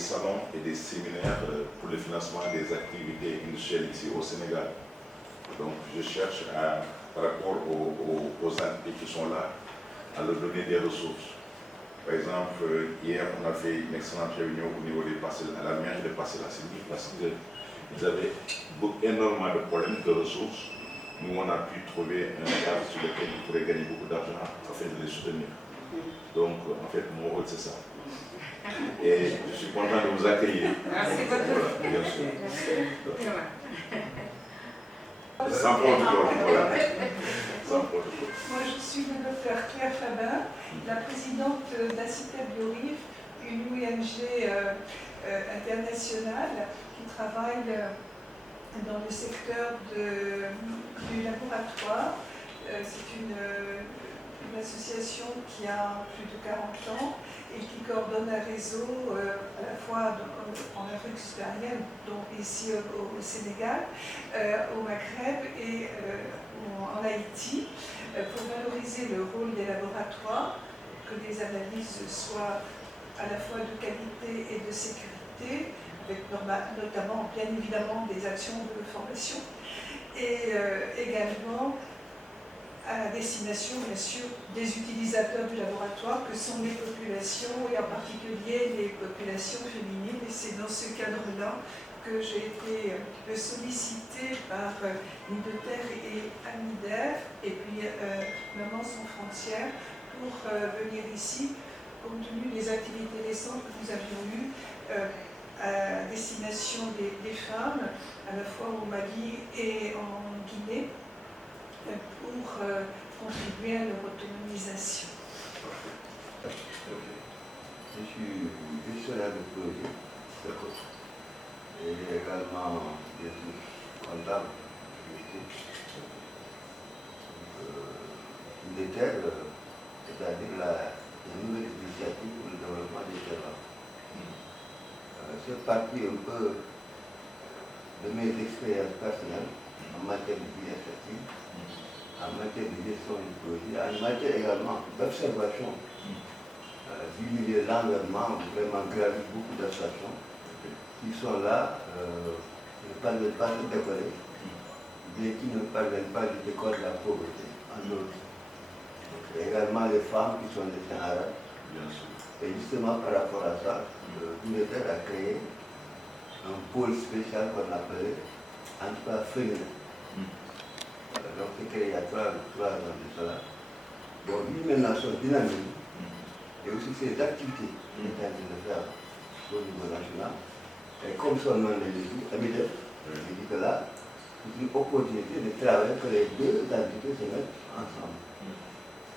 salons et des séminaires pour le financement des activités industrielles ici au Sénégal. Donc je cherche par rapport aux entités qui sont là, à leur donner des ressources. Par exemple, hier, on a fait une excellente réunion au niveau des parcelles, à la mairie de Parcelles Assainies, parce qu'ils avaient énormément de problèmes de ressources. Nous, on a pu trouver un cadre sur lequel ils pourraient gagner beaucoup d'argent afin de les soutenir. Donc, en fait, mon rôle, c'est ça. Et je suis content de vous accueillir. Merci beaucoup. Voilà, bien sûr. Merci. Sans protocole, voilà. Sans protocole. Moi, je suis le docteur Claire Fabin, la présidente d'Acita Biorif, une ONG internationale qui travaille dans le secteur du laboratoire. C'est une association qui a plus de 40 ans et qui coordonne un réseau à la fois en Afrique subsaharienne, donc ici au Sénégal, au Maghreb et en Haïti, pour valoriser le rôle des laboratoires, que les analyses soient à la fois de qualité et de sécurité, avec notamment bien évidemment des actions de formation, et également à la destination bien sûr des utilisateurs du laboratoire que sont les populations et en particulier les populations féminines. Et c'est dans ce cadre-là que j'ai été un petit peu sollicitée par Nuit de Terre et Amidef et puis Maman sans frontières pour venir ici compte tenu des activités récentes que nous avions eues à destination des femmes, à la fois au Mali et en Guinée, pour contribuer à leur autonomisation. Je suis gestionnaire de projet, et également je suis comptable. Une terres, c'est-à-dire la nouvelle initiative pour le développement des terres. C'est parti un peu de mes expériences personnelles en matière de biodiversité, en matière de gestion du projet, en matière également d'observation du milieu de l'environnement, vraiment gravi beaucoup d'associations qui sont là, qui ne parviennent pas de décoller, mais qui ne parviennent pas du décor de la pauvreté, en autres. Également les femmes qui sont des arabes. Et justement par rapport à ça, l'UNETER a créé un pôle spécial qu'on appelait en tout cas féminin. Donc c'est créé il y a 3 ans de cela. Donc lui maintenant son dynamisme et aussi ses activités qu'il est en train de faire au niveau national. Et comme son nom le dit, Amidef, il dit que là, c'est une opportunité de travailler que les deux entités se mettent ensemble.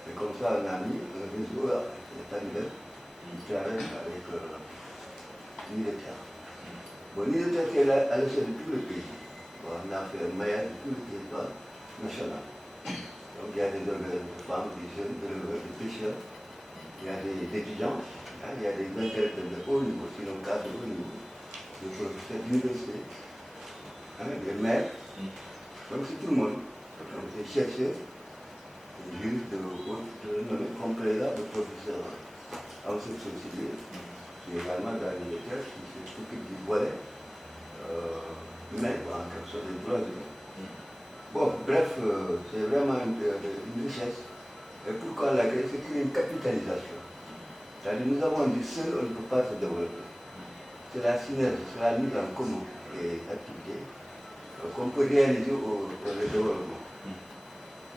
Et comme ça, on a mis un réseau, c'est Amidef, qui travaille avec Nuit de Terre. Bon, Nuit de Terre qui est là à l'échelle de tout le pays. Bon, on a fait un maillage de tout le territoire national. Donc il y a des organismes de femmes, des jeunes, des pêcheurs, il y a des étudiants, il y a des intellectuels de haut niveau, sinon cadres de haut niveau, des professeurs d'université, des maires. Donc c'est tout le monde. Donc des chercheurs, des juristes de haut renommée, comme par exemple le professeur en section civile, qui est également dans les terres, qui s'occupe du volet humain, en quelque sorte des droits humains. Bon, bref, c'est vraiment une richesse. Et pourquoi la Grèce, c'est une capitalisation. C'est-à-dire nous avons dit seul, on ne peut pas se développer. C'est la synergie, c'est la mise en commun des activités qu'on peut réaliser pour le développement.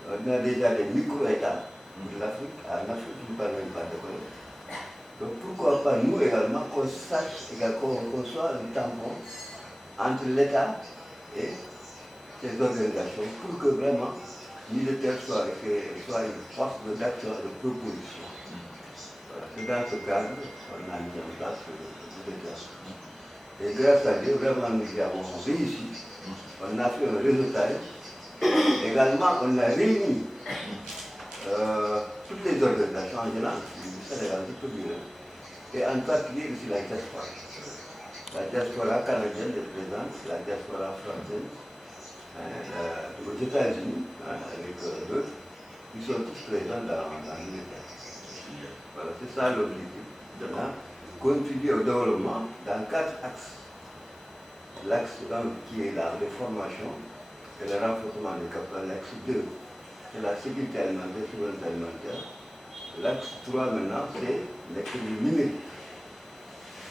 On a déjà des micro-États de l'Afrique. En Afrique, je ne parle même pas de Corée. Donc pourquoi pas nous également qu'on sache, qu'on soit le tampon entre l'État et ces organisations pour que vraiment militaire soit une force d'action et de proposition. Voilà. C'est dans ce cadre qu'on a mis en place le militaire. Et grâce à Dieu, vraiment nous avons réussi. On a fait un réseautage. Également, on a réuni toutes les organisations en général, du Sénégal, du public, et en particulier aussi la diaspora. La diaspora canadienne est présente, la diaspora française, aux États-Unis, avec d'autres, qui sont tous présents dans l'unité. Voilà, c'est ça l'objectif. Demain, contribue au développement dans 4 axes. L'axe 1 qui est la réformation et le renforcement du capital. L'axe 2, c'est la sécurité alimentaire, souveraineté alimentaire. L'axe 3 maintenant, c'est l'économie numérique.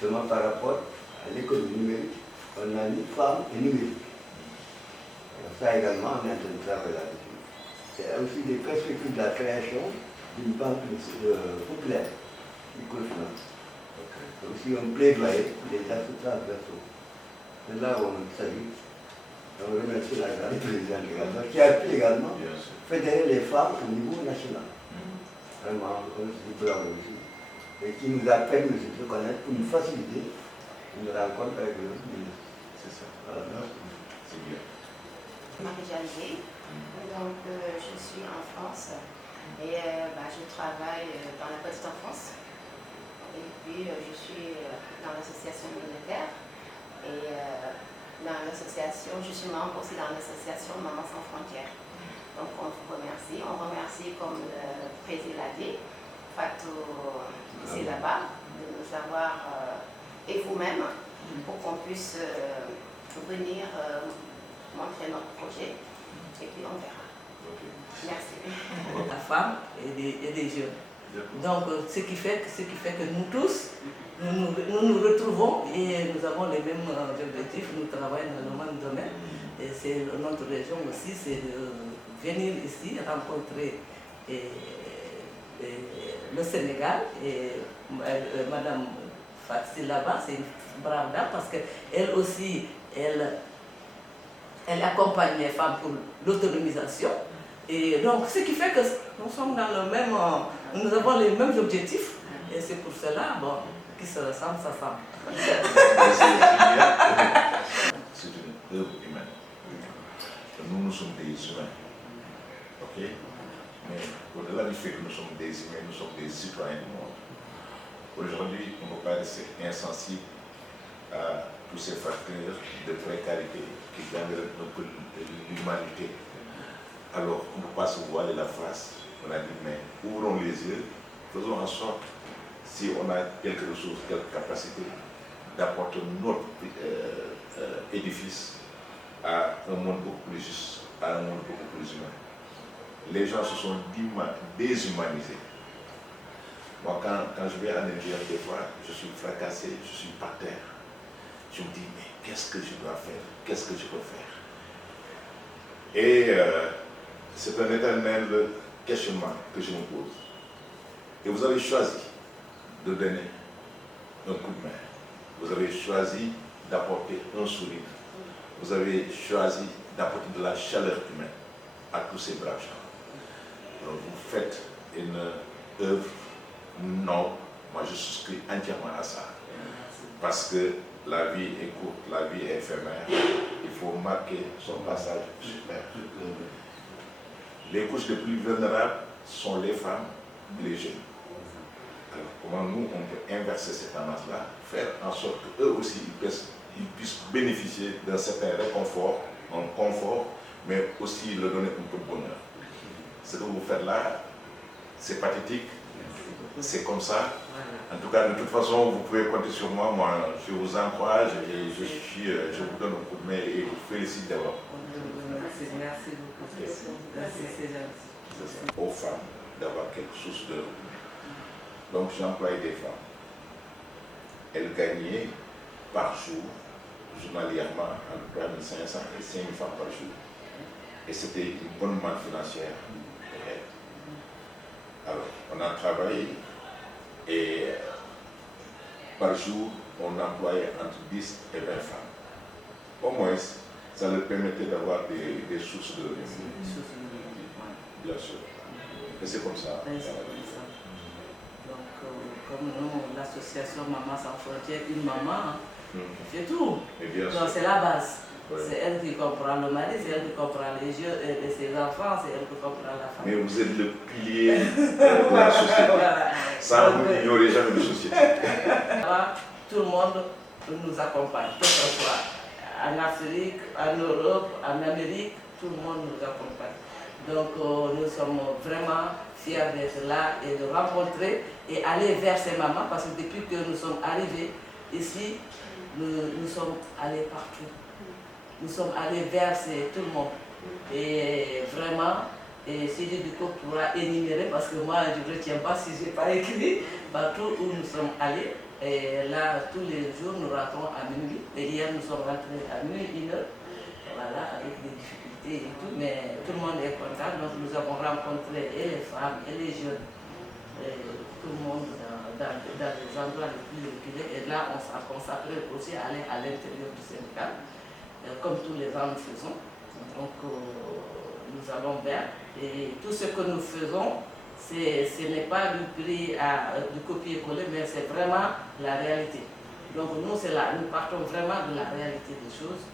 Seulement par rapport à l'économie numérique, on a mis femmes et numérique. Alors ça également, on est en train de travailler là-dessus. Il y a aussi des perspectives de la création d'une banque populaire, microfinance. C'est aussi un plaidoyer des actes transversaux. C'est là où on salue. On remercie la grande présidente également, qui a pu également fédérer les femmes au niveau national. Vraiment, on se dit bravo aussi. Et qui nous a permis de se connaître pour nous faciliter une rencontre avec le ministre. C'est ça. Voilà. C'est bien. Marie-Jeanne Gay. Donc, je suis en France et je travaille dans la petite enfance. Et puis, je suis dans l'association militaire et dans l'association, je suis membre aussi dans l'association Maman Sans Frontières. Donc, on vous remercie. On remercie, comme le président l'a dit, Fatou ici là-bas, de nous avoir, et vous-même, pour qu'on puisse venir montrer notre projet. Et puis on verra. Merci. La femme et des jeunes. Donc, ce qui fait que nous tous, nous retrouvons et nous avons les mêmes objectifs, nous travaillons dans le même domaine. Et c'est notre région aussi, c'est de venir ici rencontrer le Sénégal. Et Madame Fatsi là-bas, c'est une brave dame parce qu'elle aussi, elle accompagne les femmes pour l'autonomisation. Et donc, ce qui fait que nous sommes dans le même, nous avons les mêmes objectifs. Et c'est pour cela, bon, qui se ressemble, ça semble. C'est une œuvre humaine. Nous sommes des humains. Ok? Mais au-delà du fait que nous sommes des humains, nous sommes des citoyens du monde. Aujourd'hui, on ne peut pas rester insensible à tous ces facteurs de précarité qui gagnent un peu l'humanité. Alors, on ne peut pas se voiler la face. On a dit, mais ouvrons les yeux, faisons en sorte, si on a quelque ressources, quelques capacités, d'apporter notre édifice à un monde beaucoup plus juste, à un monde beaucoup plus humain. Les gens se sont déshumanisés. Moi, quand je vais à Nigeria, des fois, je suis fracassé, je suis par terre. Je me dis, mais qu'est-ce que je dois faire? Qu'est-ce que je peux faire? Et c'est un éternel questionnement que je me pose. Et vous avez choisi de donner un coup de main. Vous avez choisi d'apporter un sourire. Vous avez choisi d'apporter de la chaleur humaine à tous ces braves gens. Alors vous faites une œuvre noble. Moi je souscris entièrement à ça. Parce que la vie est courte, la vie est éphémère. Il faut marquer son passage sur terre. Les couches les plus vulnérables sont les femmes et les jeunes. Alors, comment nous, on peut inverser cette tendance-là, faire en sorte qu'eux aussi, ils puissent bénéficier d'un certain réconfort, un confort, mais aussi leur donner un peu de bonheur. Ce que vous faites là, c'est pathétique, c'est comme ça. En tout cas, de toute façon, vous pouvez compter sur moi. Moi, je vous encourage et je vous donne un coup de main et vous félicite d'abord. Merci beaucoup. Merci, c'est gentil. Aux femmes d'avoir quelque chose de... Donc, j'employais des femmes. Elles gagnaient par jour, journalièrement, entre 3 500 et 5 000 francs par jour. Et c'était une bonne manne financière pour elles. Alors, on a travaillé et par jour, on employait entre 10 et 20 femmes. Au moins, ça leur permettait d'avoir des sources de revenus. Bien sûr. Et c'est comme ça. Donc, comme nous, l'association Maman Sans Frontières, une maman, fait tout. Donc, c'est la base. Ouais. C'est elle qui comprend le mari, c'est elle qui comprend les jeux et ses enfants, c'est elle qui comprend la famille. Mais vous êtes le pilier de la société. Voilà. Sans vous, il n'y aurait jamais de société. Tout le monde nous accompagne, que ce soit en Afrique, en Europe, en Amérique, tout le monde nous accompagne. Donc nous sommes vraiment fiers d'être là et de rencontrer et aller vers ces mamans parce que depuis que nous sommes arrivés ici, nous sommes allés partout. Nous sommes allés vers tout le monde. Et vraiment, Sidi Duco pourra énumérer parce que moi je ne retiens pas si je n'ai pas écrit partout où nous sommes allés. Et là, tous les jours, nous rentrons à minuit. Et hier, nous sommes rentrés à minuit, 1h. Voilà, avec des difficultés et tout, mais tout le monde est content. Donc nous avons rencontré et les femmes et les jeunes, et tout le monde dans les endroits les plus reculés. Et là, on s'est consacré aussi à aller à l'intérieur du Sénégal, comme tous les ans nous faisons. Donc nous allons vers. Et tout ce que nous faisons, ce n'est pas du prix de copier-coller, mais c'est vraiment la réalité. Donc nous, c'est là, nous partons vraiment de la réalité des choses.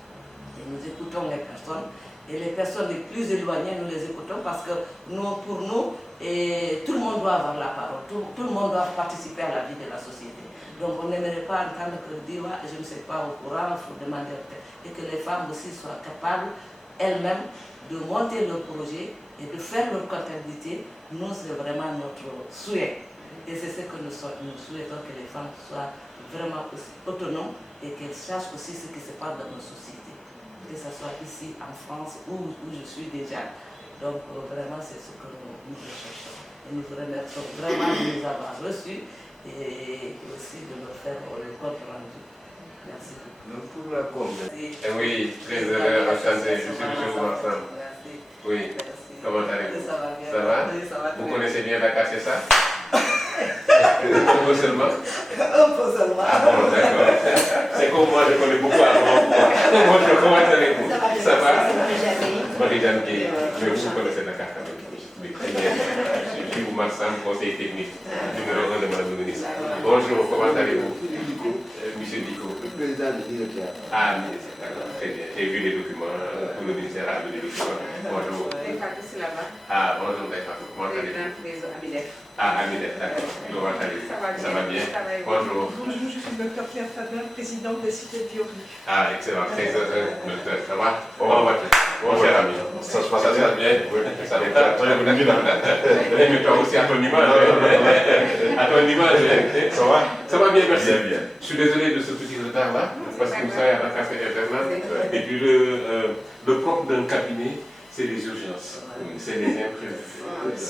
Et nous écoutons les personnes. Et les personnes les plus éloignées, nous les écoutons parce que pour nous, tout le monde doit avoir la parole. Tout le monde doit participer à la vie de la société. Donc on n'aimerait pas entendre que dire « je ne sais pas au courant, il faut demander ». Et que les femmes aussi soient capables, elles-mêmes, de monter leur projet et de faire leur comptabilité. Nous, c'est vraiment notre souhait. Et c'est ce que nous souhaitons, que les femmes soient vraiment aussi autonomes et qu'elles sachent aussi ce qui se passe dans nos sociétés. Que ce soit ici en France où je suis déjà. Donc vraiment c'est ce que nous recherchons. Et nous vous remercions vraiment de nous avoir reçus et aussi de nous faire le compte rendu. Merci beaucoup. Pour la oui, très heureux, enchanté. Je suis M. Vincent. Oui. Merci. Comment allez-vous? Ça va bien. Ça va? Oui, ça va. Vous connaissez bien Dakar, c'est ça? Un peu seulement? Un peu seulement. Ah bon, d'accord. C'est comme moi, je connais beaucoup avant. Moi, je commence avec vous. Ça va? Marie-Jeanne Gueye. Mais vous connaissez Dakar quand même. Oui, très bien. Je suis Oumar Sam, conseiller technique, numéro 1 de Madame le ministre. Bonjour, comment allez-vous? Monsieur Diko. Le président du directeur. Ah, ministre, d'accord, très bien. J'ai vu les documents, tout le ministère a vu les documents. Bonjour. Ah, bonjour, d'accord. Comment allez-vous? Ah, Aminette, d'accord. Comment allez-vous? Ça va bien? Bonjour. Bonjour, je suis le Dr Pierre Faber, présidente des cités de Biorni. Ah, excellent. Très heureux, docteur. Ça va? Bon, bon, cher ami. Ça se passe bien? Oui, ça va bien. Mais toi aussi, à ton image. À ton image. Ça va? Ça va bien, merci. Bien, bien. Je suis désolé de ce petit retard-là, parce que vous savez, à la café internat, et puis le propre d'un cabinet, c'est les urgences, c'est les imprévus.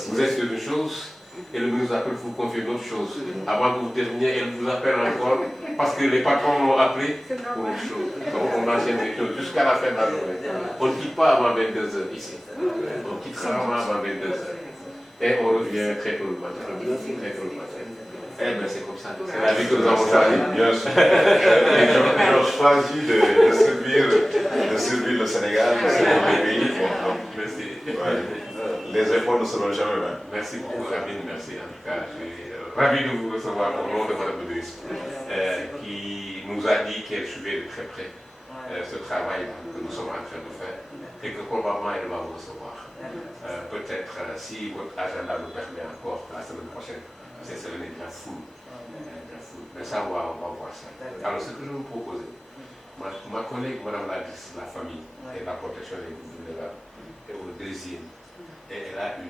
Vous êtes sur une chose, et le ministre appelle vous confier une autre chose. Avant que vous terminiez, elle vous appelle encore, parce que les patrons l'ont appelé pour autre chose. Donc on enchaîne les choses jusqu'à la fin de la journée. On ne quitte pas avant 22h ici. On quitte rarement avant 22h. Et on revient très tôt le matin. Très tôt le matin. Eh bien, c'est comme ça. C'est la vie que nous avons choisie. Bien sûr. Ils ont choisi de servir le Sénégal, de servir le pays. Merci. Ouais. Les efforts ne seront jamais vains. Merci beaucoup, Rabine. Merci. En tout cas, je suis ravi de vous recevoir au nom de Mme le ministre, qui nous a dit qu'elle suivait de très près ce travail que nous sommes en train de faire et que probablement elle va vous recevoir. Peut-être, si votre agenda nous permet encore la semaine prochaine, c'est semaine de la foule. Mais ça, on va voir ça. Alors, ce que je vous propose, ma collègue, Mme Ladis, la famille et la protection des groupes vulnérables, est au deuxième. Et elle a un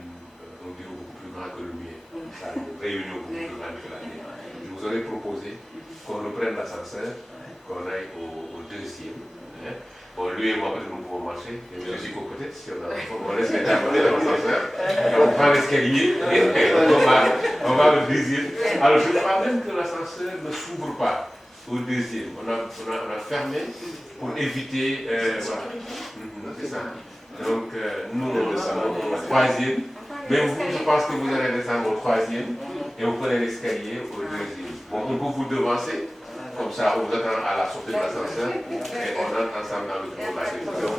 bureau beaucoup plus grand que le mien. Ça a une réunion beaucoup plus grande que la mienne. Je vous aurais proposé qu'on reprenne l'ascenseur, qu'on aille au deuxième. Bon, lui et moi, peut-être nous pouvons marcher. Et je dis qu'au peut-être, si on laisse les gens monter dans l'ascenseur, on prend l'escalier, et on va au deuxième. Alors, je crois même que l'ascenseur ne s'ouvre pas au deuxième. On a fermé pour éviter. Voilà. C'est ça. Donc, nous, on descend au troisième. Même vous, je pense que vous allez descendre au troisième et vous prenez l'escalier au deuxième. Bon, on peut vous devancer. Comme ça, on vous attend à la sortie de l'ascenseur et on entre ensemble dans le bureau de la réunion.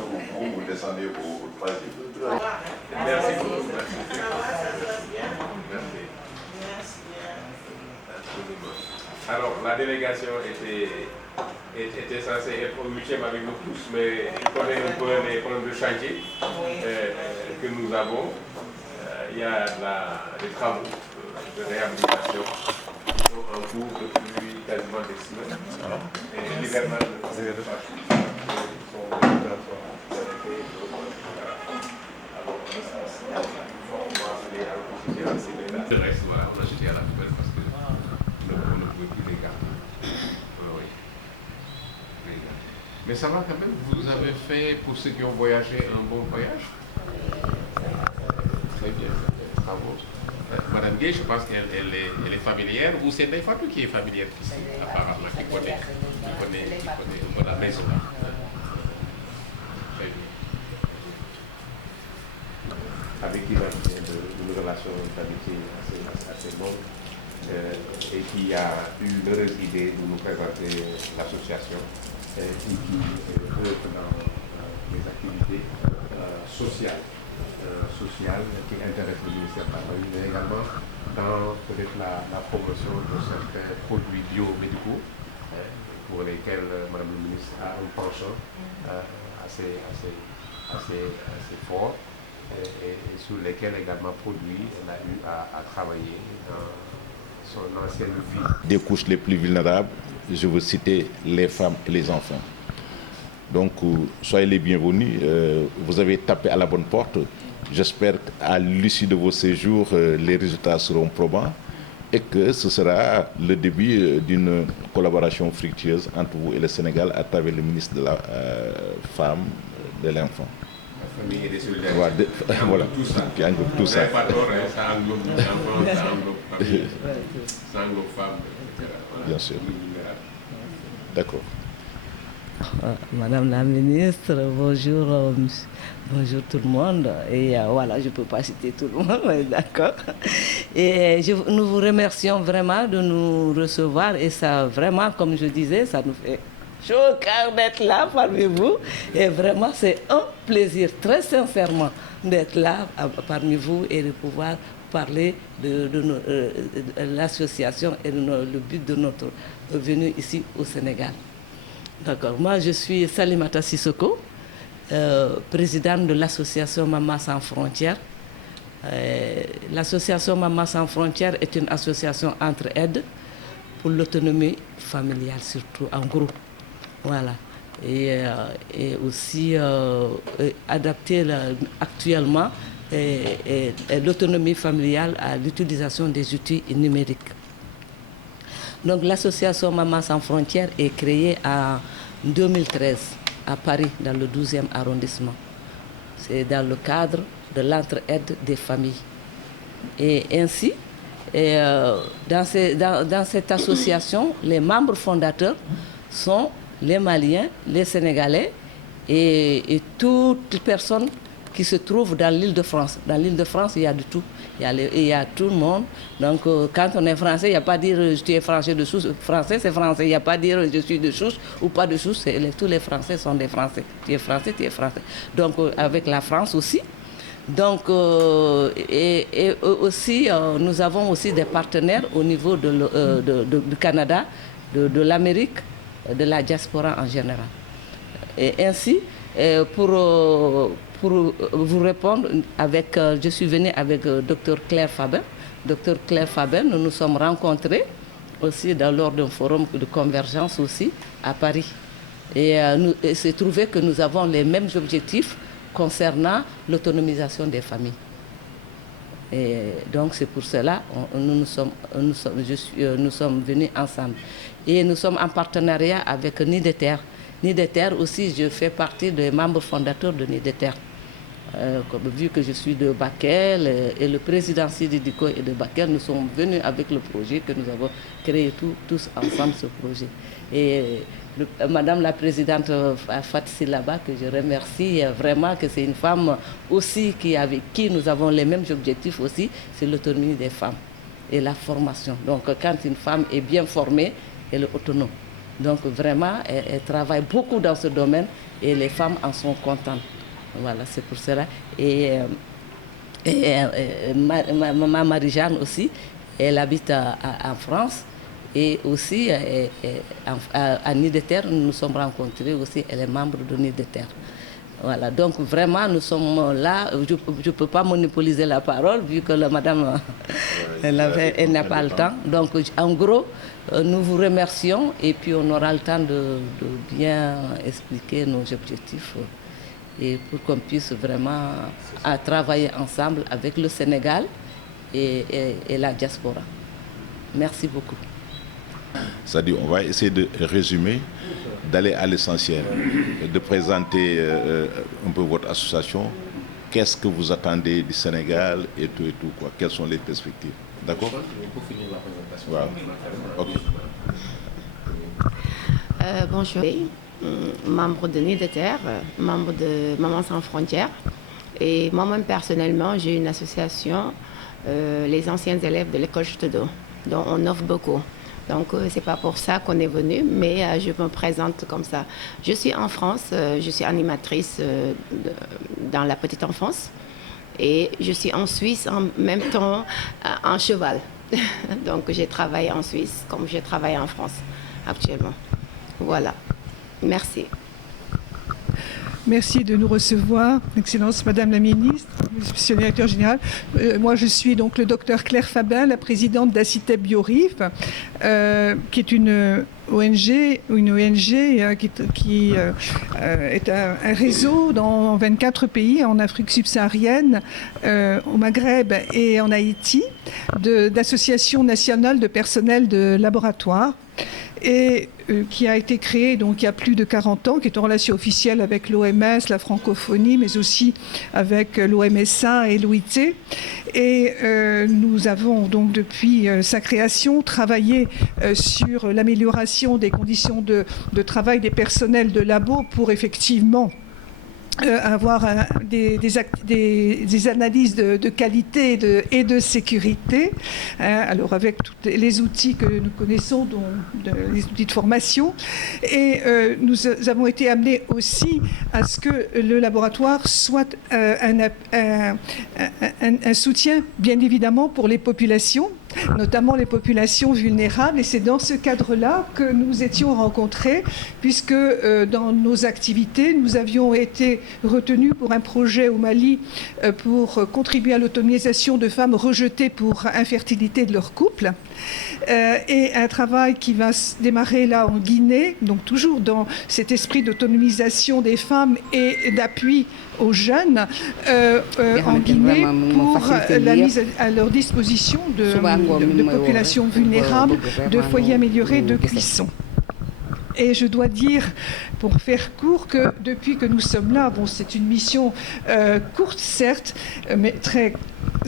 Vous descendez au troisième. Merci beaucoup. Merci. Alors, la délégation était censée être au 8e avec nous tous, mais il connaît un peu les problèmes de chantier que nous avons. Il y a des travaux de réhabilitation qui sont en cours depuis quasiment des semaines. Et l'hivernage de sont des transformations. Mais ça va quand même, vous avez fait, pour ceux qui ont voyagé, un bon voyage. Très bien, bravo. Madame Gay, je pense qu'elle est familière, ou c'est Ndeye Fatou qui est familière ici, apparemment, qui connaît un peu la maison. Très bien. Avec qui il a une relation d'amitié assez bonne, et qui a eu l'heureuse idée de nous présenter l'association qui œuvre dans les activités sociales qui intéressent le ministère de la Famille, mais également dans peut-être la promotion de certains produits biomédicaux pour lesquels Mme le ministre a un penchant assez fort et sur lesquels également produits elle a eu à travailler dans son ancienne vie. Des couches les plus vulnérables, je veux citer les femmes et les enfants. Donc, soyez les bienvenus. Vous avez tapé à la bonne porte. J'espère qu'à l'issue de vos séjours, les résultats seront probants et que ce sera le début d'une collaboration fructueuse entre vous et le Sénégal à travers le ministre de la Femme, de l'Enfant. La famille et des solidarités. Voilà, qui englobe tout ça. Pas tort, hein, ça englobe l'enfant, ça englobe famille, ça englobe femme, etc. Voilà. Bien sûr. D'accord. Madame la ministre, bonjour, bonjour tout le monde. Et voilà, je ne peux pas citer tout le monde, mais d'accord. Et nous vous remercions vraiment de nous recevoir. Et ça, vraiment, comme je disais, ça nous fait chaud au cœur d'être là parmi vous. Et vraiment, c'est un plaisir, très sincèrement, d'être là parmi vous et de pouvoir parler de l'association et le but de notre venue ici au Sénégal. D'accord. Moi, je suis Salimata Sissoko, présidente de l'association Maman Sans Frontières. L'association Maman Sans Frontières est une association entre-aides pour l'autonomie familiale, surtout en gros. Voilà. Et aussi adapter actuellement l'autonomie familiale à l'utilisation des outils numériques. Donc l'association Maman Sans Frontières est créée en 2013 à Paris, dans le 12e arrondissement. C'est dans le cadre de l'entraide des familles. Et ainsi, dans cette association, les membres fondateurs sont les Maliens, les Sénégalais et toutes les personnes qui se trouvent dans l'île de France. Dans l'île de France, il y a de tout. Il y a tout le monde. Donc, quand on est français, il n'y a pas à dire tu es français de souche. Français, c'est français. Il n'y a pas à dire je suis de souche ou pas de souche. Tous les Français sont des Français. Tu es français, tu es français. Donc, avec la France aussi. Donc, et aussi, nous avons aussi des partenaires au niveau du Canada, de l'Amérique, de la diaspora en général. Et ainsi, pour vous répondre, je suis venue avec Dr Claire Faber. Dr Claire Faber, nous nous sommes rencontrés aussi lors d'un forum de convergence aussi à Paris. Et il s'est trouvé que nous avons les mêmes objectifs concernant l'autonomisation des familles. Et donc c'est pour cela que nous sommes venus ensemble. Et nous sommes en partenariat avec Nideter. Nideter aussi, je fais partie des membres fondateurs de Nideter. Vu que je suis de Bakel et le président Sidi Diko est de Bakel, nous sommes venus avec le projet que nous avons créé tous ensemble, ce projet. Et Madame la présidente Fatou Silaba, que je remercie vraiment, que c'est une femme aussi avec qui nous avons les mêmes objectifs aussi, c'est l'autonomie des femmes et la formation. Donc quand une femme est bien formée, elle est autonome. Donc vraiment, elle travaille beaucoup dans ce domaine et les femmes en sont contentes. Voilà, c'est pour cela. Et maman Marie-Jeanne aussi, elle habite en France. Et aussi, à Nideter, nous nous sommes rencontrés aussi, elle est membre de Nideter. Voilà, donc vraiment, nous sommes là. Je ne peux pas monopoliser la parole, vu que la madame, elle n'a pas le temps. Donc, en gros, nous vous remercions et puis on aura le temps de bien expliquer nos objectifs et pour qu'on puisse vraiment travailler ensemble avec le Sénégal et la diaspora. Merci beaucoup. C'est-à-dire, on va essayer de résumer, d'aller à l'essentiel, de présenter un peu votre association. Qu'est-ce que vous attendez du Sénégal et tout, quoi. Quelles sont les perspectives? D'accord? Pour finir la présentation. Voilà. Ok. Bonjour, membre de Nid de Terre, membre de Maman Sans Frontières. Et moi-même, personnellement, j'ai une association, les anciens élèves de l'école Château, dont on offre beaucoup. Donc, c'est pas pour ça qu'on est venu, mais je me présente comme ça. Je suis en France, je suis animatrice dans la petite enfance. Et je suis en Suisse en même temps en cheval. Donc, j'ai travaillé en Suisse comme je travaille en France actuellement. Voilà. Merci. Merci de nous recevoir, Excellence Madame la Ministre, Monsieur le Directeur Général. Moi, je suis donc le docteur Claire Fabin, la présidente d'Acitep Biorif, qui est une ONG qui est un réseau dans 24 pays en Afrique subsaharienne, au Maghreb et en Haïti, d'associations nationales de personnel de laboratoire, et qui a été créé donc il y a plus de 40 ans, qui est en relation officielle avec l'OMS, la francophonie, mais aussi avec l'OMSA et l'OIT. Et nous avons donc depuis sa création travaillé sur l'amélioration des conditions de travail des personnels de labo pour effectivement avoir des analyses de qualité et de sécurité, alors avec tous les outils que nous connaissons, dont les outils de formation. Et nous avons été amenés aussi à ce que le laboratoire soit un soutien, bien évidemment, pour les populations, notamment les populations vulnérables. Et c'est dans ce cadre-là que nous étions rencontrés, puisque dans nos activités, nous avions été retenus pour un projet au Mali pour contribuer à l'autonomisation de femmes rejetées pour infertilité de leur couple. Et un travail qui va démarrer là en Guinée, donc toujours dans cet esprit d'autonomisation des femmes et d'appui aux jeunes en Guinée pour la mise à leur disposition de populations vulnérables, de foyers améliorés de cuisson. Et je dois dire, pour faire court, que depuis que nous sommes là, bon, c'est une mission courte certes, mais très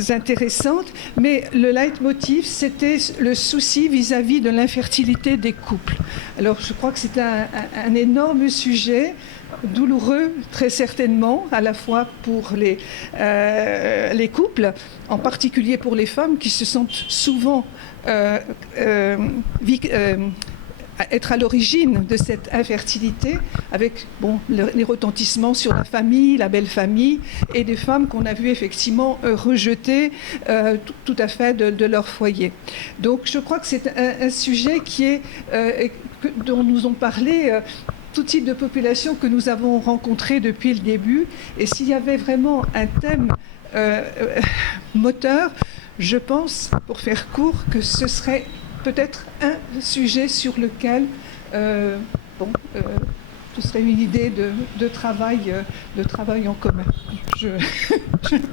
intéressante, mais le leitmotiv, c'était le souci vis-à-vis de l'infertilité des couples. Alors je crois que c'est un énorme sujet, douloureux très certainement, à la fois pour les couples, en particulier pour les femmes qui se sentent souvent être à l'origine de cette infertilité, avec les retentissements sur la famille, la belle famille, et des femmes qu'on a vues effectivement rejetées tout à fait de leur foyer. Donc je crois que c'est un sujet dont nous ont parlé tout type de population que nous avons rencontré depuis le début. Et s'il y avait vraiment un thème moteur, je pense, pour faire court, que ce serait peut-être un sujet sur lequel ce serait une idée de travail en commun. Je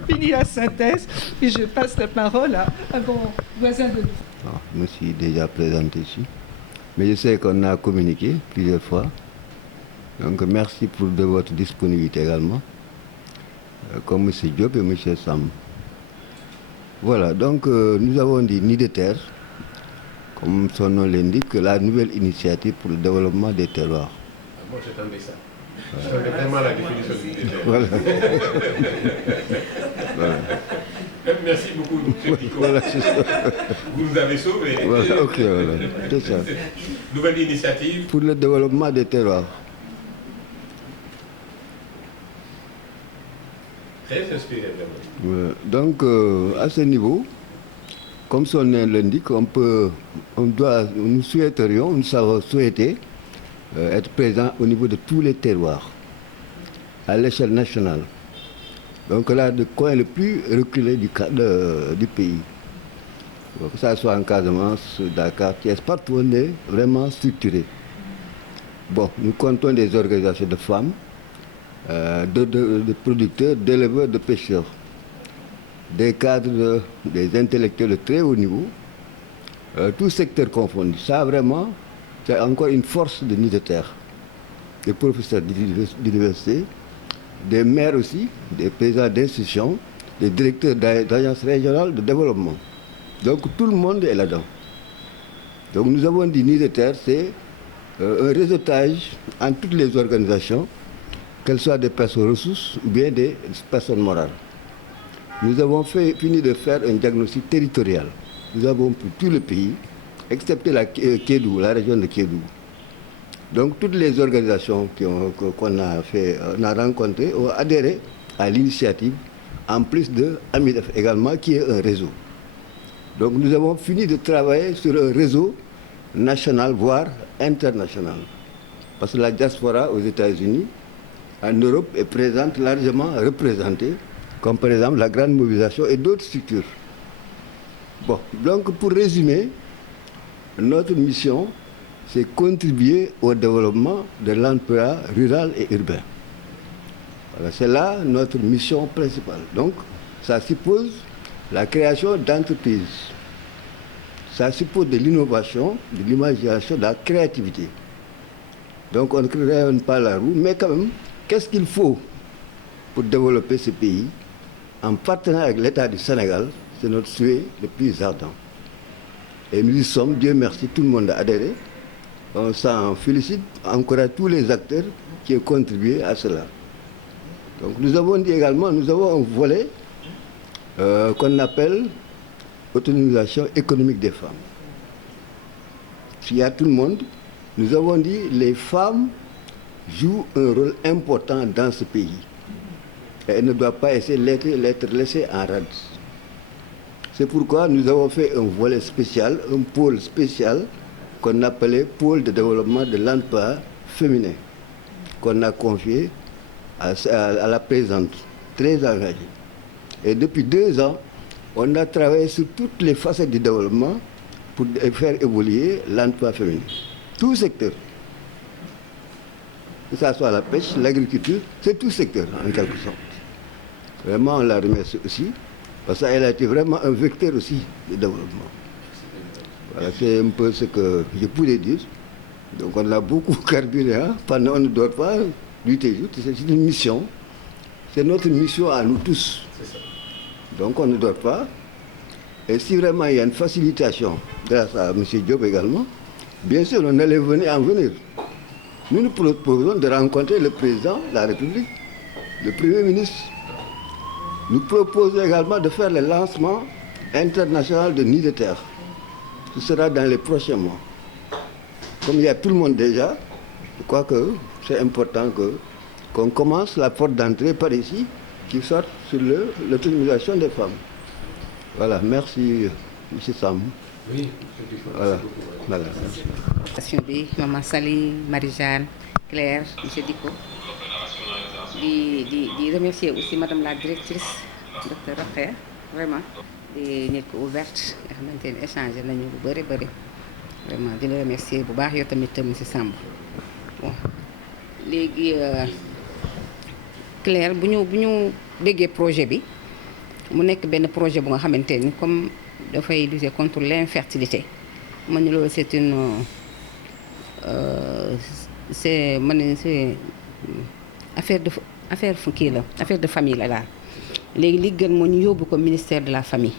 finis la synthèse et je passe la parole à mon voisin de droite. Je me suis déjà présenté ici, mais je sais qu'on a communiqué plusieurs fois. Donc merci de votre disponibilité également, comme M. Diop et M. Sam. Voilà, donc nous avons dit Nid de Terre, comme son nom l'indique, la nouvelle initiative pour le développement des terroirs. Moi, j'attendais ça. J'attendais vraiment la définition de Nid de Terre. Voilà. Voilà. Merci beaucoup, M. Pico. Voilà, c'est ça. Vous nous avez sauvés. Voilà, ok, voilà. C'est ça. Nouvelle initiative. Pour le développement des terroirs. Très inspiré, vraiment. Donc, à ce niveau, comme son nom l'indique, nous souhaiterions, nous avons souhaité être présents au niveau de tous les terroirs, à l'échelle nationale. Donc là, le coin le plus reculé du pays. Que ce soit en Casamance, Dakar, Thiès, partout on est vraiment structuré. Bon, nous comptons des organisations de femmes, de producteurs, d'éleveurs, de pêcheurs, des cadres, des intellectuels de très haut niveau, tout secteur confondu. Ça, vraiment, c'est encore une force de Nuits de Terre. Des professeurs d'université, des maires aussi, des présidents d'institutions, des directeurs d'agences régionales de développement. Donc tout le monde est là-dedans. Donc nous avons dit Nuits de Terre, c'est un réseautage en toutes les organisations, qu'elles soient des personnes ressources ou bien des personnes morales. Nous avons fini de faire un diagnostic territorial. Nous avons pris tout le pays, excepté la région de Kédougou. Donc toutes les organisations qu'on a rencontrées ont adhéré à l'initiative, en plus de AMIDEF également, qui est un réseau. Donc nous avons fini de travailler sur un réseau national, voire international. Parce que la diaspora aux États-Unis, en Europe, est présente, largement représentée, comme par exemple la grande mobilisation et d'autres structures. Bon, donc pour résumer, notre mission, c'est contribuer au développement de l'emploi rural et urbain. Voilà, c'est là notre mission principale. Donc, ça suppose la création d'entreprises. Ça suppose de l'innovation, de l'imagination, de la créativité. Donc, on ne crée pas la roue, mais quand même, qu'est-ce qu'il faut pour développer ce pays? En partenariat avec l'État du Sénégal, c'est notre souhait le plus ardent. Et nous y sommes, Dieu merci, tout le monde a adhéré. On s'en félicite, encourage tous les acteurs qui ont contribué à cela. Donc nous avons dit également, nous avons un volet qu'on appelle autonomisation économique des femmes. S'il y a tout le monde, nous avons dit les femmes jouent un rôle important dans ce pays. Et elles ne doivent pas essayer d'être laissées en rade. C'est pourquoi nous avons fait un volet spécial, un pôle spécial qu'on appelait pôle de développement de l'emploi féminin, qu'on a confié à la présidente, très engagée. Et depuis 2 ans, on a travaillé sur toutes les facettes du développement pour faire évoluer l'emploi féminin. Tout secteur. Que ce soit la pêche, l'agriculture, c'est tout secteur en quelque sorte. Vraiment, on la remercie aussi, parce qu'elle a été vraiment un vecteur aussi de développement. Voilà, c'est un peu ce que je pourrais dire. Donc on a beaucoup carburé, hein. Pendant on ne doit pas lutter, c'est une mission. C'est notre mission à nous tous. Donc on ne doit pas. Et si vraiment il y a une facilitation, grâce à M. Diop également, bien sûr on allait en venir. Nous nous proposons de rencontrer le président de la République, le Premier ministre. Nous proposons également de faire le lancement international de Nuits de Terre. Ce sera dans les prochains mois. Comme il y a tout le monde déjà, je crois que c'est important qu'on commence la porte d'entrée par ici, qui sorte sur l'autonomisation des femmes. Voilà, merci M. Sam. Oui, voilà. Maman Sali, Marie-Jeanne, Claire, M. Diko. Je remercier aussi Madame la directrice, Dr. Rokhaya, vraiment. Di nit ku ouverte nga xamante ne échangé nañu lu bëri vraiment di la remercier bu baax yow tamit monsieur Samb. Bon léegi Claire bu ñu déggee projet bi mu nekk benn projet bu nga xamante ni comme dafay lutter contre l'infertilité man loolu c'est une c'est affaire de famille la daal. léegi li gën moo ñu yóbbu ko ministère de la famille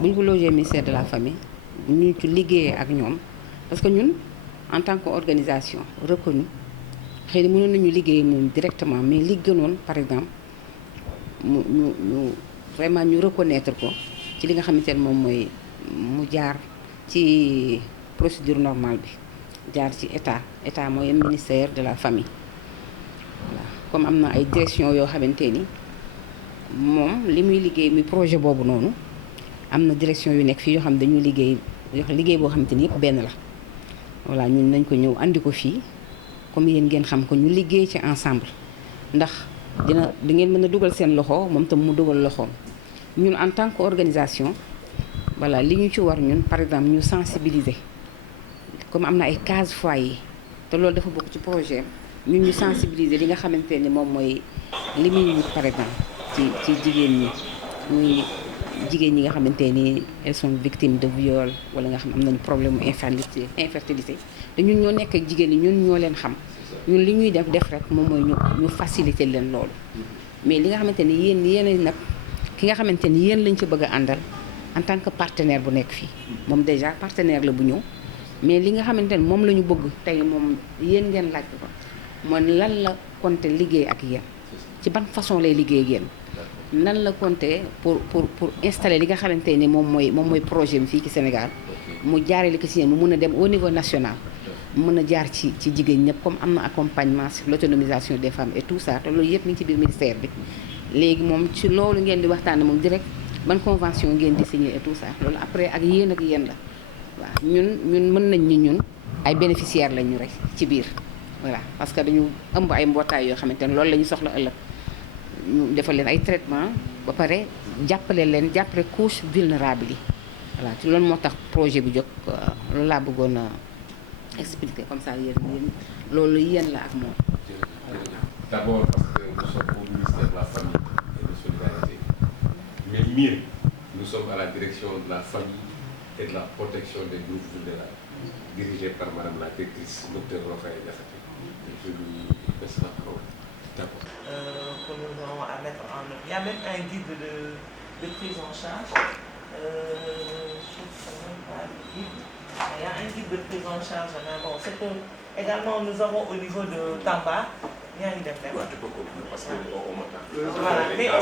bu ñu ko logé ministère de la famille ñu ci liggéeyee ak ñoom parce que ñun en tant qu'organisation reconnue xëy na mënoon nañu liggéey moom directement mais li gënoon par exemple ñu vraiment ñu reconnaître ko ci li nga xamante ne moom mooy mu jaar ci procédure normale bi jaar ci état mooy ministère de la famille voilà comme am na ay direction yoo xamante ni moom li muy liggéey muy projet boobu noonu am na direction yu nekk fii yoo xam ne dañuy liggéey boo xamante ni yëpp benn la voilà ñun nañ ko ñëw andi ko fii comme yéen ngeen xam ko ñu liggéey ci ensemble ndax di ngeen mën a dugal seen loxo moom tam mu dugal loxoom ñun en tant qu'organisation voilà li ñu ci war ñun par exemple ñu sensibiliser comme am na ay cases foyer te loolu dafa bokk ci projet ñun ñu sensibiliser li nga xamante ni moom mooy li muy wut par exemple ci jigéen ñi muy jigéen ñi nga xamante ni elles sont victimes de viol wala nga xam am nañu problème infertilité te ñun ñoo nekk ak jigéen ñi ñun ñoo leen xam ñun li ñuy def rek moom mooy ñu faciliter leen loolu mais li nga xamante ni yéen nag ki nga xamante ni yéen lañ ci bëgg a àndal en tant que partenaire bu nekk fii moom déjà partenaire la bu ñëw mais li nga xamante ni moom la ñu bëgg tey moom yéen ngeen laaj ko mooy lan la compter liggéey ak yéen ci ban façon lay liggéey ak yéen nan la compter pour installer li nga xamante ni moom mooy projet bi fii ci Sénégal mu jaaree ko ci yéen mu mun a dem au niveau national mu mën a jaar ci jigéen ñëpp comme am na accompagnement sur l'autonomisation des femmes et tout ça te loolu yëpp mi ngi ci biir ministère bi léegi moom ci loolu ngeen di waxtaane moom direct ban convention ngeen di signer et tout ça loolu après ak yéen la waaw ñun mën nañ ni ñun ay bénéficiaires lañ ñu rek ci biir voilà parce que dañu ëmb ay mbootaay yoo xamante ne loolu la ñu soxla ëllëg ñu defal leen ay traitement ba pare jàppale couche vulnérable yi voilà ci loolu moo tax projet bi jóg loolu laa bëggoon a expliquer comme ça yéen loolu yéen la ak moom. D'abord parce que nous sommes au ministère de la Famille et de Solidarité. Mais mieux, nous sommes à la direction de la famille et de la protection des groupes vulnérables, dirigée par Madame la directrice, Dr Rokhaya Diakhaté. Je lui laisse la parole. D'accord. Que nous avons à mettre en œuvre. Il y a même un guide de prise en charge. Je ne sais même pas le guide. Il y a un guide de prise en charge. Bon, c'est que également nous avons au niveau de Tamba. Il y a une défaite. Tu peux continuer parce que on m'attend. Voilà, mais on